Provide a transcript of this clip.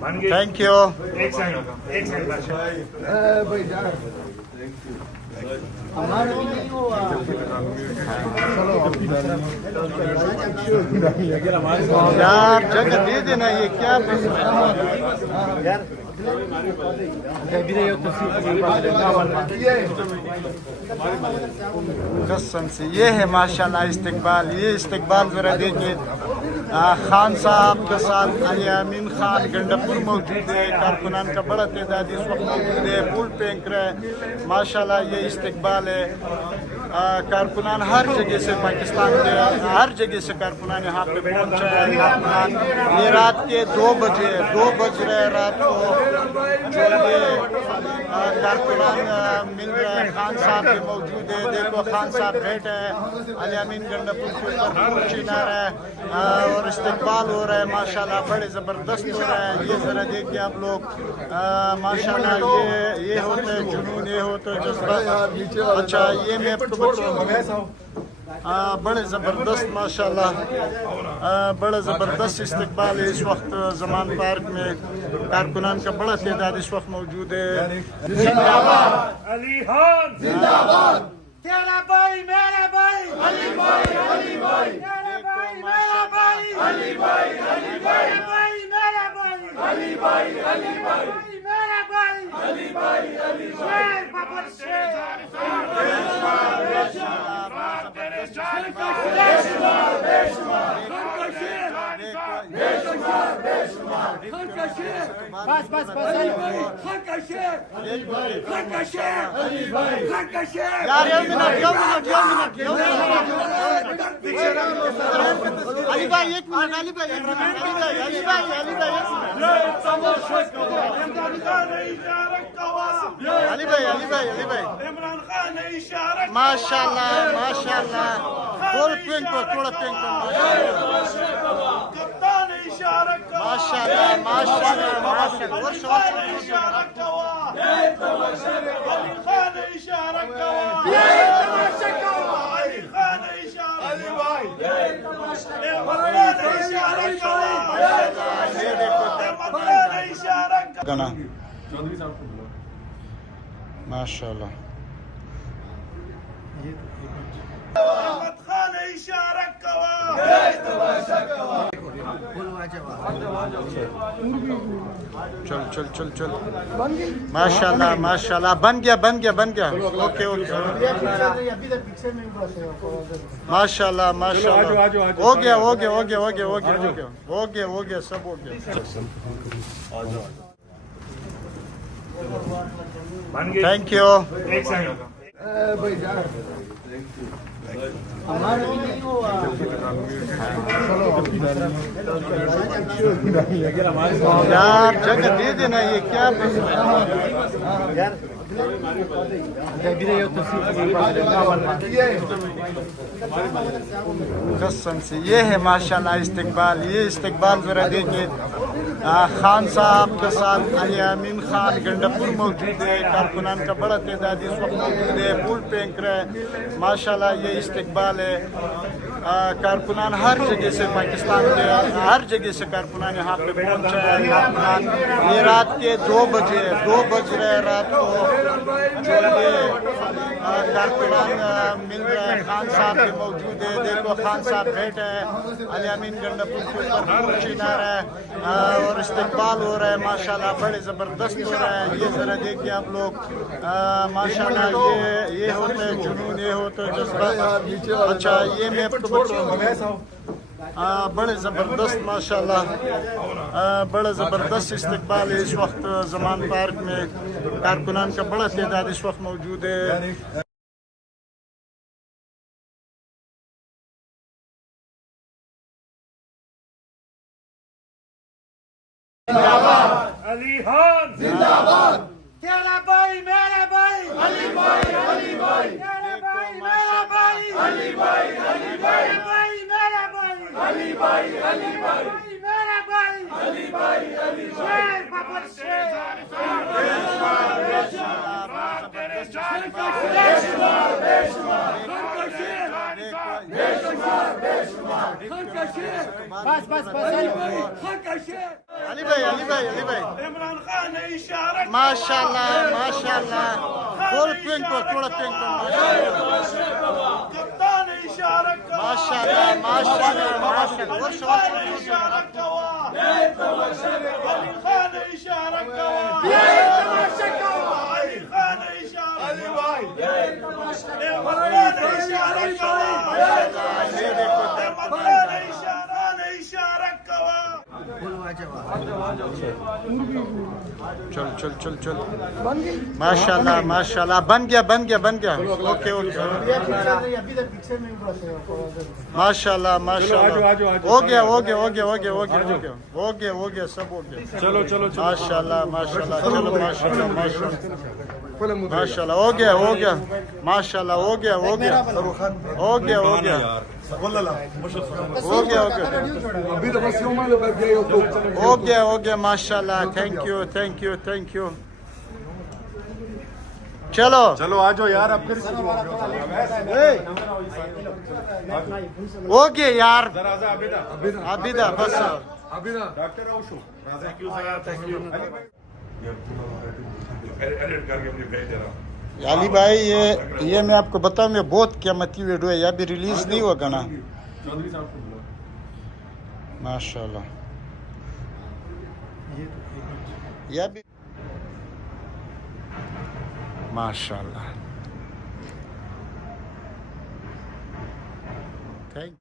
Thank you. ایک second یار جگہ دے دینا, یہ کیا قسم سے یہ ہے ماشاءاللہ استقبال. یہ استقبال ذرا دیکھیے. خان صاحب کے ساتھ علی امین خان گنڈپور موجود ہے. کارکنان کا بڑا تعداد اس وقت موجود ہے. پھول پھینک رہے ہیں. ماشاءاللہ یہ استقبال ہے. کارکنان ہر جگہ سے, پاکستان کے ہر جگہ سے کارکنان یہاں پہ پہنچا ہے. کارکنان یہ رات کے 2 بج رہے رات کو جو یہ کارکنان مل رہے ہیں. خان صاحب بھی موجود ہے. دیکھو خان صاحب بیٹھے ہیں. علی امین گنڈپور کے اوپر پھول چنا رہے ہیں اور استقبال ہو رہا ہے. ماشاءاللہ بڑے زبردست ہو رہا ہے. یہ ذرا دیکھیے آپ لوگ. ماشاءاللہ یہ ہوتا ہے جنون, یہ ہوتا ہے جذبہ. اچھا یہ میں آپ کو بتاؤں, بڑے زبردست ماشاءاللہ بڑا زبردست استقبال ہے اس وقت زمان پارک میں. کارکنان کا بڑا تعداد اس وقت موجود ہے. زندہ باد علی خان, زندہ باد تیرا بھائی میرا بھائی علی بھائی, علی بھائی تیرا بھائی میرا بھائی علی بھائی, علی بھائی میرا بھائی علی بھائی, علی بھائی میرا بھائی علی بھائی, علی شیر بابر شیر علی بھائی ایک منٹ, علی بھائی ایک منٹ, علی بھائی علی بھائی علی بھائی علی بھائی علی بھائی ماشاءاللہ ماشاءاللہ. بول پینکو تھوڑا پینکو. ماشاءاللہ ماشاءاللہ گنا ماشاءاللہ. چل چل چل چل. ماشاءاللہ ماشاءاللہ بن گیا بن گیا بن گیا. اوکے اوکے ماشاءاللہ ماشاءاللہ. ہو گیا ہو گیا ہو گیا ہو گیا ہو گیا ہو گیا ہو گیا سب ہو گیا. Thank you. ایک سیکنڈ یار جگہ دے دینا, یہ کیا قسم سے یہ ہے ماشاءاللہ استقبال. یہ استقبال ذرا دیکھیے. خان صاحب کے ساتھ علی امین خان گنڈپور موجود ہے. کارکنان کا بڑا تعداد اس وقت موجود ہے. پھول پھینک رہے ہیں. ماشاءاللہ یہ استقبال ہے. کارکنان ہر جگہ سے, پاکستان کے ہر جگہ سے کارکنان یہاں پہ پہنچا ہے. کارکنان یہ رات کے 2 بج رہے رات کو جو یہ کارکنان مل رہے ہیں. خان صاحب بھی موجود ہے. دیکھو خان صاحب بیٹھے ہیں. علی امین گنڈپور کے اوپر پھول چنا رہے ہیں اور استقبال ہو رہا ہے. ماشاءاللہ بڑے زبردست ہو رہا ہے. یہ ذرا دیکھیے آپ لوگ. ماشاءاللہ یہ ہوتا ہے جنون, یہ ہوتا ہے جذبہ. اچھا یہ میں آپ کو بتاؤں, بڑے زبردست ماشاءاللہ بڑا زبردست استقبال ہے اس وقت زمان پارک میں. کارکنان کا بڑا تعداد اس وقت موجود ہے. علی خان, زندہ باد تیرا بھائی میرا بھائی علی بھائی, علی بھائی تیرا بھائی میرا بھائی علی بھائی, علی بھائی میرا بھائی علی بھائی, علی بھائی میرا بھائی علی بھائی, علی شیر بابر شیر علی بھائی علی بھائی علی بھائی عمران خان نے اشارہ ماشاء اللہ تھوڑا پینک کو تھوڑا پینک کو کپتان نے اشارہ ماشاء اللہ ماشاء اللہ خان نے اشارہ کوا علی خان نے اشارہ کوا علی خان نے اشارہ علی بھائی عمران خان نے اشارہ کوا عمران نے اشارہ کوا چل چل چل ماشاء اللہ بن گیا اوکے ماشاء اللہ ہو گیا سب ہو گیا چلو ماشاء اللہ چلو ماشاء اللہ ہو گیا ماشاء اللہ ہو گیا ماشاء اللہ تھینک یو چلو آ جاؤ یار اب پھر ہو گیا یار عابدہ عابدہ بس ڈاکٹر اوشو علی بھائی یہ میں آپ کو بتاؤں یہ بہت قیمتی ویڈیو ہے یہ ابھی ریلیز نہیں ہوگا نا ماشاء اللہ یہ بھی ماشاء اللہ تھینک